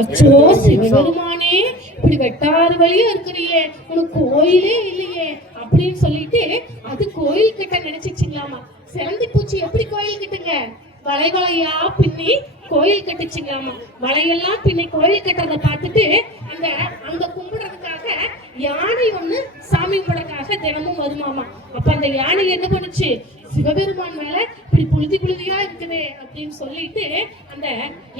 அச்சோ சிவபெருமானே இப்படி வெட்டாறு வழியா இருக்கிறியே உனக்கு கோயிலே இல்லையே அப்படின்னு சொல்லிட்டு அது கோயில் கிட்ட நினைச்சிச்சுங்களாமா? சிலந்தி பூச்சி எப்படி கோயில் கிட்டங்க வளை வளையா பின்னி கோயில் கட்டுச்சுங்களாமா? வளையெல்லாம் பின்னி கோயில் கட்டுறத பார்த்துட்டு அந்த அங்க கும்பிடுறதுக்காக யானை ஒண்ணு சாமி கும்பிடக்காக தினமும் வருமாமா. அப்ப அந்த யானை என்ன பண்ணுச்சு? சிவபெருமான் மேல இப்படி புழுதி புழுதியா இருக்குதே அப்படின்னு சொல்லிட்டு அந்த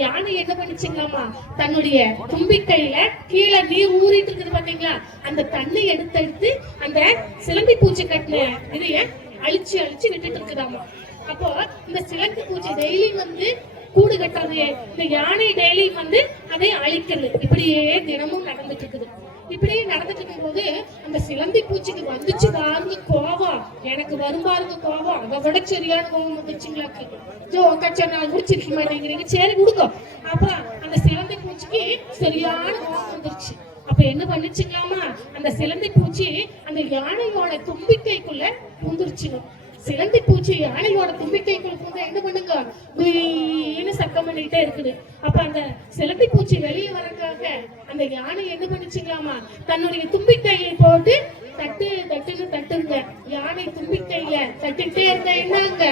யானை என்ன பண்ணிச்சுங்களாமா தன்னுடைய தும்பிக்கையில கீழே நீர் ஊறிட்டு இருக்குது பாத்தீங்களா? அந்த தண்ணி எடுத்து எடுத்து அந்த சிலம்பி பூச்சி கட்டின இதைய அழிச்சு அழிச்சு விட்டுட்டு இருக்குதாமா? அப்போ இந்த சிலம்பி பூச்சி டெய்லி வந்து கூடு கட்டாது. இந்த யானை டெய்லி வந்து அதை அழிக்கிறது. இப்படியே தினமும் நடந்துட்டு இருக்குது. இப்படியே நடந்துட்டு இருக்கும்போது அந்த சிலந்தி பூச்சிக்கு வந்துச்சு பாருங்க. எனக்கு வரும் கோபம். கோவம் அதை விட சரியான கோவம் வந்துச்சுங்களாக்கு ஜோ கச்சா நான் குடிச்சிருக்க மாட்டேங்கிறீங்க சரி கொடுங்க அப்புறம் அந்த சிலந்தை பூச்சிக்கு சரியான கோவம் வந்துருச்சு. அப்ப என்ன பண்ணுச்சுங்களாமா? அந்த சிலந்தி பூச்சி அந்த யானையோட தும்பிக்கைக்குள்ள புந்துருச்சுங்க. சிலந்தி பூச்சி யானையோட தும்பிக்கைக்குள்ள புந்தா என்ன பண்ணுங்க? குயின்னு சத்தம் பண்ணிட்டே இருக்குது. அப்ப அந்த சிலந்தி பூச்சி வெளியே வரக்காக அந்த யானை என்ன பண்ணுச்சுங்களாமா? தன்னுடைய தும்பிக்கையை போட்டு தட்டு தட்டுன்னு தட்டுங்க. யானை தும்பிக்கையில தட்டிட்டே இருந்த என்னங்க?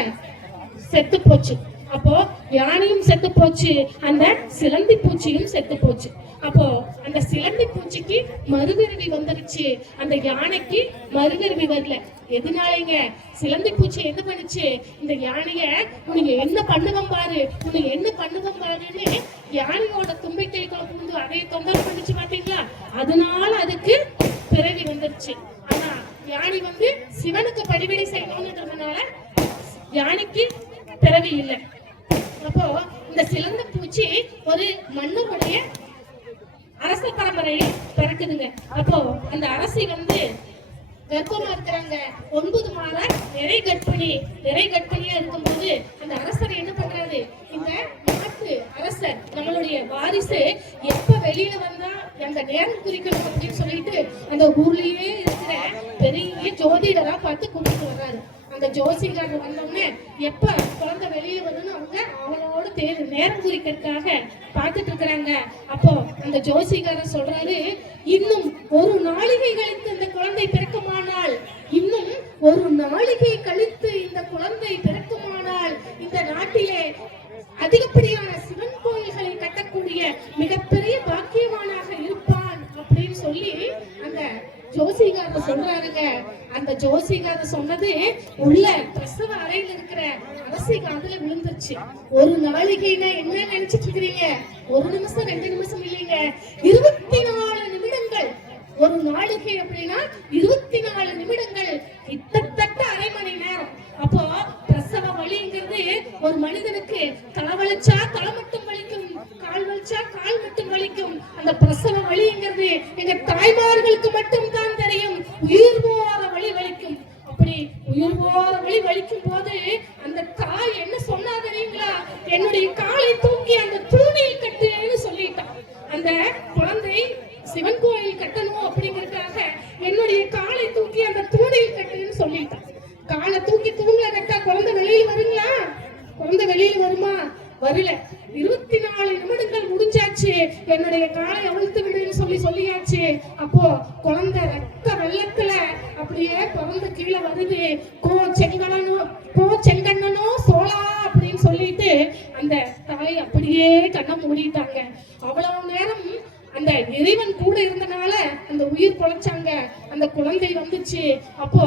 செத்து போச்சு. அப்போ யானையும் செத்து போச்சு. அந்த சிலந்தி பூச்சியும் செத்து போச்சு. அப்போ அந்த சிலந்தி பூச்சிக்கு மறுவிருவி வந்துருச்சு. அந்த யானைக்கு மறுவிருவி வரல. எதனாலங்க? சிலந்தி பூச்சி என்ன பண்ணுச்சு? இந்த யானைய உனக்கு என்ன பண்ணுவோம் பாரு. உனக்கு என்ன பண்ணுவோம் பாருன்னு யானையோட தும்பிக்கைக்குள்ள புகுந்து அதை தொந்தரவு பண்ணிச்சு பாத்தீங்களா அதனால அதுக்கு பிறவி வந்துருச்சு. யானை வந்து சிவனுக்கு பணிவிடை செய்யணும்ன்றதுனால யானைக்கு பிறவி இல்லை. அப்போ இந்த சிலந்த பூச்சி ஒரு மன்னருடைய அரச பரம்பரையை பிறக்குதுங்க. அப்போ அந்த அரசி வந்து கர்ப்பமா இருக்கிறாங்க. ஒன்பது மாத நிறை கர்ப்பிணி நிறை கர்ப்பிணியா இருக்கும்போது அந்த அரசர் என்ன பண்றாரு? இந்த நாட்டு அரசர் நம்மளுடைய வாரிசு எப்ப வெளியில வந்தா அந்த நேரம் குறிக்கணும் அப்படின்னு சொல்லிட்டு அந்த ஊர்லயே அந்த ஜோசிகாரர் வந்தோடனே எப்ப குழந்தை வெளியே வரும்னு அவங்க அவளோட தேர் நேரம் குறிக்கிறதுக்காக பார்த்துட்டு இருக்கிறாங்க. அப்போ அந்த ஜோசிகாரர் சொல்றாரு இன்னும் ஒரு நாளிகை கழித்து அந்த குழந்தை பிறக்குமானால் இன்னும் ஒரு நாளிகை கழித்து இந்த குழந்தை பிறக்குமானால் இந்த நாட்டிலே அதிகப்படியான சிவன் கோயில்களை கட்டக்கூடிய மிகப்பெரிய பாக்கியவானாக இருப்பான் அப்படின்னு சொல்லி அந்த ஜோசிகாரர் சொல்றாருங்க அந்த ஜோசிகாரர் சொன்னது உள்ள பிரசவ அறையில இருக்கிற அரசி காதல விழுந்துருச்சு. ஒரு நாளிகைனா என்ன நினைச்சிட்டு இருக்கிறீங்க? ஒரு நிமிஷம் ரெண்டு நிமிஷம் இல்லைங்க. இருபத்தி நாலு நிமிடங்கள். ஒரு நாளைக்கு அப்படின்னா இருபத்தி நாலு நிமிடங்கள். கிட்டத்தட்ட அரை மணி நேரம். அப்போ பிரசவ வலிங்கிறது ஒரு மனிதனுக்கு தலைவலிச்சா தலை மட்டும் வலிக்கும் கால் வலிச்சா கால் மட்டும் வலிக்கும். அந்த பிரசவ வலிங்கிறது எங்க தாய்மார்களுக்கு மட்டும் தான் தெரியும். உயிர் போற உயிர் போற வலி வலிக்கும் போது அந்த தாய் என்ன சொன்னா தெரியுங்களா? என்னுடைய காலை தூக்கி அந்த தூணில் கட்டுன்னு சொல்லிட்டான். அந்த குழந்தை சிவன் கோயில் கட்டணும் அப்படிங்கறதுக்காக என்னுடைய காலை தூக்கி அந்த தூணில் கட்டுன்னு சொல்லிட்டான். காலை தூக்கி தூண்ல கட்டா குழந்தை வெளியில வருங்களா? குழந்தை வெளியில வருமா? வரல. இருபத்தி நாலு நிமிடங்கள் முடிஞ்சாச்சு. என்னுடைய காலை அவிழ்த்து விடுன்னு சொல்லி சொல்லியாச்சு. அப்போ குழந்தை ரத்த அப்படியே பிறந்து கீழே வருது. கோ செங்கடனோ கோ செங்கண்ணனோ சோழா அப்படின்னு சொல்லிட்டு அந்த தாய் அப்படியே கண்ணை மூடிட்டாங்க. அவ்வளவு நேரம் அந்த இறைவன் கூட இருந்தனால அந்த உயிர் குழைச்சாங்க அந்த குழந்தை வந்துச்சு. அப்போ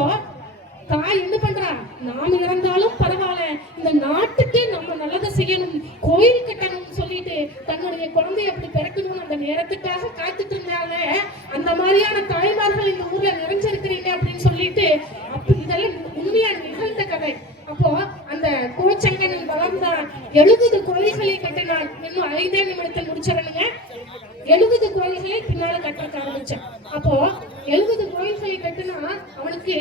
தாய் என்ன பண்றா? நாம் இறந்தாலும் பரவாயில்ல. இந்த நாட்டுக்கு நம்ம நல்லதை செய்யணும். கோயில் கட்டணும்னு சொல்லிட்டு தன்னுடைய குழந்தை அப்படி பிறக்கணும்னு அந்த நேரத்துக்காக காத்துட்டு இருந்தாங்க. அந்த மாதிரியான தாய்மார்கள் இந்த ஊர்ல நிறைஞ்சிருக்கிறீங்க அப்படின்னு சொல்லிட்டு அப்ப இதெல்லாம் உண்மையா நிகழ்ந்த கதை அப்போ அந்த கோச்சங்கன் வளர்ந்தான் எழுபது கோயில்களை கட்டினான் இன்னும் ஐந்தே நிமிடத்தில் முடிச்சிடணுங்க எழுபது கோயில்களை பின்னால கட்டறக்க ஆரம்பிச்சான் அப்போ எழுபது கோயில்களை கட்டினா அவனுக்கு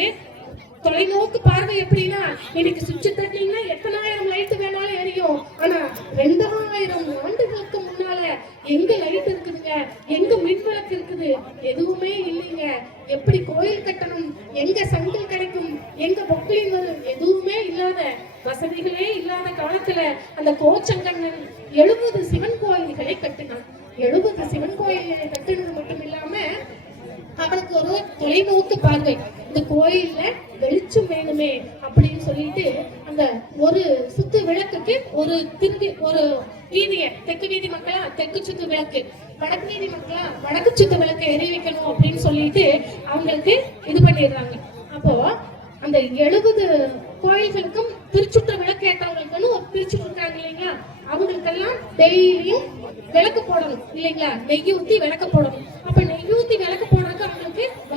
தொலைநோக்கு பார்வை எப்படின்னா இன்னைக்கு சுவிட்ச் தட்டிங்கன்னா எத்தனாயிரம் லைட் வேணாலும் எரியும். ஆனா ரெண்டாயிரம் ஆண்டுகளுக்கு முன்னால எங்க லைட் இருக்குதுங்க? எங்க மின் விளக்கு இருக்குது? எதுவுமே இல்லைங்க. எப்படி கோயில் கட்டணும்? எங்க சங்கில் கிடைக்கும்? எங்க பொக்லின் வரும்? எதுவுமே இல்லாத வசதிகளே இல்லாத காலத்துல அந்த கோச்சங்கண்ணன் எழுபது சிவன் கோயில்களை கட்டினான். எழுபது சிவன் கோயில்களை கட்டுனது மட்டும் இல்லாம அவனுக்கு ஒரு தொலைநோக்கு பார்வை. இந்த கோயில்ல வெளிச்சம் வேணுமே அப்படின்னு சொல்லிட்டு அந்த ஒரு சுத்து விளக்குக்கு ஒரு திருவி ஒரு வீதிய தெற்கு வீதி மக்களா தெற்கு சுத்து விளக்கு வடக்கு வீதி மக்களா வடக்கு சுத்து விளக்கு எரி வைக்கணும் அப்படின்னு சொல்லிட்டு அவங்களுக்கு இது பண்ணிடுறாங்க. அப்போ அந்த எழுபது கோயில்களுக்கும் திருச்சுற்று விளக்கு ஏற்றவங்களுக்குன்னு ஒரு திருச்சுற்று இருக்காங்க இல்லைங்களா? அவங்களுக்கெல்லாம் டெய்லியும் விளக்கு போடணும் இல்லைங்களா? நெய் ஊத்தி விளக்கு போடணும். அப்ப நெய் ஊத்தி விளக்கு போடுறதுக்கு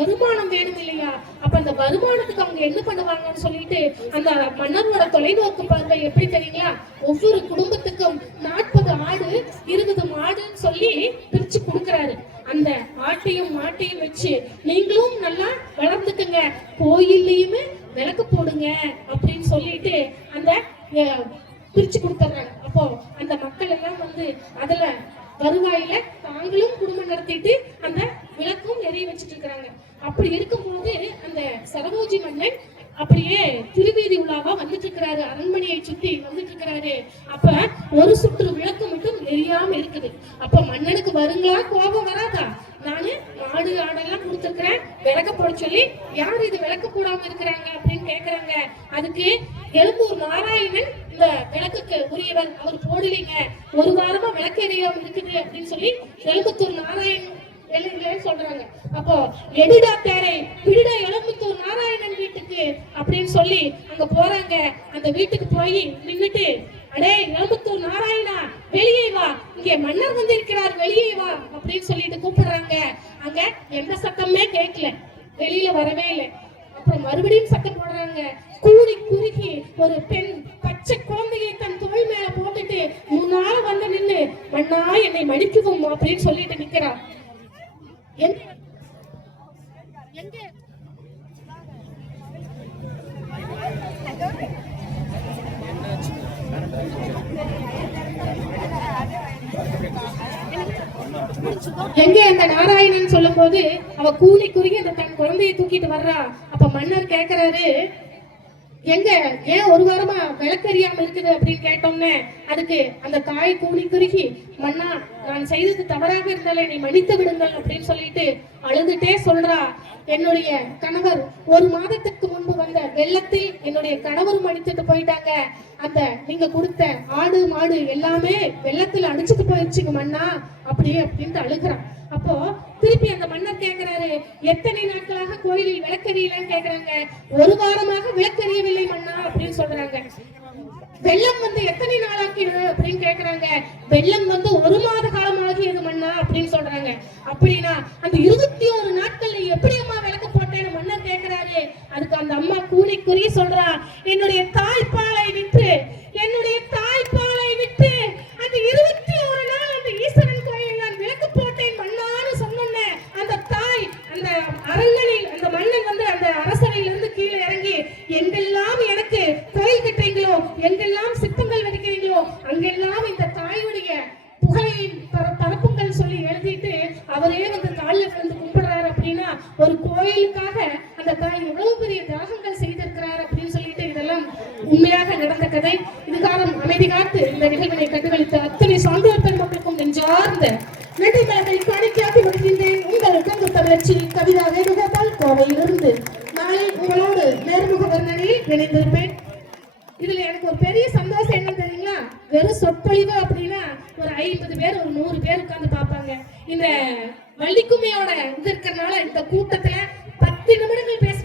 வருமானம் வேணும் இல்லையா அப்ப அந்த வருமானத்துக்கு அவங்க என்ன பண்ணுவாங்கன்னு சொல்லிட்டு அந்த மன்னரோட தொலைநோக்கு பார்வை எப்படி தெரியுங்களா? ஒவ்வொரு குடும்பத்துக்கும் நாற்பது ஆடு இருபது மாடுன்னு சொல்லி பிரிச்சு கொடுக்கறாரு. அந்த ஆட்டையும் மாட்டையும் வச்சு நீங்களும் நல்லா வளர்ந்துக்குங்க கோயில்லையுமே விளக்கு போடுங்க அப்படின்னு சொல்லிட்டு அந்த பிரிச்சு கொடுத்துட்றாங்க அப்போ அந்த மக்கள் எல்லாம் வந்து அதுல வருவாயில தாங்களும் குடும்பம் நடத்திட்டு அந்த விளக்கும் தெரிய வச்சுட்டு இருக்கிறாங்க அப்படி இருக்கும்பொழுது அந்த சரபோஜி மன்னன் அப்படியே திருவீதி உலாவா வந்துட்டு இருக்கிறாரு அரண்மனையை சுத்தி வந்துட்டு இருக்கிறாரு அப்ப ஒரு சுற்று விளக்கு மட்டும் எரியாம இருக்குது. அப்ப மன்னனுக்கு வருங்களா? கோபம் வராதா? நானு மாடு ஆடெல்லாம் கொடுத்துருக்கிறேன். விளக்க போட சொல்லி யார் இது விளக்கு போடாம இருக்கிறாங்க? அப்படின்னு கேக்குறாங்க. அதுக்கு எழும்பூர் நாராயணன் இந்த விளக்குக்கு உரியவர். அவர் போடலீங்க. ஒரு வாரமா விளக்கு எரியாம இருக்குது அப்படின்னு சொல்லி எழும்பத்தூர் நாராயணன் எழுதுறேன்னு சொல்றாங்க. அப்போ எடுடா பேரை பிடிடா எலும்புத்தூர் நாராயணன் வீட்டுக்கு அப்படின்னு சொல்லி அங்க போறாங்க. அந்த வீட்டுக்கு போய் நின்றுட்டு அடே எலும்புத்தூர் நாராயணா வெளியே வா. இங்கே மன்னர் வந்து இருக்கிறார் வெளியே வா அப்படின்னு சொல்லிட்டு கூப்பிடுறாங்க. அங்க எந்த சத்தமே கேட்கல. வெளியில வரவே இல்லை. அப்புறம் மறுபடியும் சத்தம் போடுறாங்க. கூடி குறுகி ஒரு பெண் பச்சை குழந்தையை தன் தோல் மேல போட்டுட்டு முன்னால வந்து நின்று மண்ணா என்னை மடிக்கவும் அப்படின்னு சொல்லிட்டு நிக்கிறான் எங்க? அந்த நாராயணன் சொல்லும் போது அவ கூலி குறுகி அந்த தன் குழந்தையை தூக்கிட்டு வர்றா. அப்ப மன்னர் கேக்குறாரு எங்க? ஏன் ஒரு வாரமா விளக்கறியாம இருக்குது அப்படின்னு கேட்டோம்னே அதுக்கு அந்த தாய் கூலி குறுகி மன்னா நான் செய்தது தவறாக இருந்தாலே நீ மன்னித்து விடுங்கள் அப்படின்னு சொல்லிட்டு அழுதுட்டே சொல்றா என்னுடைய கணவர். ஒரு மாதத்துக்கு முன்பு வந்த வெள்ளத்தில் என்னுடைய கணவரும் அடித்துட்டு போயிட்டாங்க. அந்த நீங்க கொடுத்த ஆடு மாடு எல்லாமே வெள்ளத்துல அடிச்சுட்டு போயிடுச்சுங்க மன்னா அப்படியே அப்படின்ட்டு அழுகிறான் அப்போ திருப்பி அந்த மன்னர் கேக்குறாரு எத்தனை நாட்களாக கோயிலில் விளக்கறியலன்னு கேட்கிறாங்க ஒரு வாரமாக விளக்கறியவில்லை மன்னா அப்படின்னு சொல்றாங்க. வெள்ளம் வந்து எத்தனை நாளாக்கிடு அப்படின்னு கேக்குறாங்க. வெள்ளம் வந்து ஒரு மாத காலம் ஆகியது மன்னா அப்படின்னு சொல்றாங்க. அப்படின்னா அந்த இருபத்தி ஒரு நாட்கள்ல எப்படி அம்மா விளக்கு போட்டேன்னு மன்னர் கேக்குறாரு. அதுக்கு அந்த அம்மா கூலி குறி சொல்றா என்னுடைய தாய்ப்பா விற்று என்னுடைய தாய்ப்பாலை விற்று அந்த இருபத்தி ஒரு நாள் அந்த ஈஸ்வரன் கோயில் நான் விளக்கு போட்டேன் மன்னான்னு சொன்னோன்னே அந்த தாய் அந்த அரண்மனையில் அந்த மன்னன் வந்து அந்த அரசவையிலிருந்து கீழே இறங்கி எங்கெல்லாம் எனக்கு கோயில் கட்டுறீங்களோ எங்கெல்லாம் சிற்பங்கள் வடிக்கிறீங்களோ அங்கெல்லாம் இந்த தாயுடைய புகழை பர- பரப்புங்கள் சொல்லி எழுதிட்டு அவரே வந்து காலில் விழுந்து கும்பிடுறாரு அப்படின்னா ஒரு கோயிலுக்காக அந்த தாய் எவ்வளவு பெரிய தியாகங்கள் செய்திருக்கிறார் அப்படின்னு சொல்லிட்டு இதெல்லாம் உண்மையாக நடந்த கதை இதுகாலம் அமைதி காத்து இந்த நிகழ்வினை கண்டுகளித்த அத்தனை சான்றோர் பெருமக்களுக்கும் நெஞ்சார்ந்த நெடுமலத்தை காணிக்கையாக்கி வருகின்றேன் உங்கள் கங்கு தமிழச்சி கவிதா வேணுகோபால் கோவையிலிருந்து. நாளை உங்களோடு நேர்முக வர்ணனையில் இணைந்திருப்பேன். இதுல எனக்கு ஒரு பெரிய சந்தோஷம் என்ன தெரியுங்களா? வெறும் சொற்பொழிவு அப்படின்னா ஒரு ஐம்பது பேர் ஒரு நூறு பேர் உட்காந்து பார்ப்பாங்க. இந்த வள்ளிக்குமையோட இது இருக்கிறதுனால இந்த கூட்டத்துல பத்து நிமிடங்கள் பேச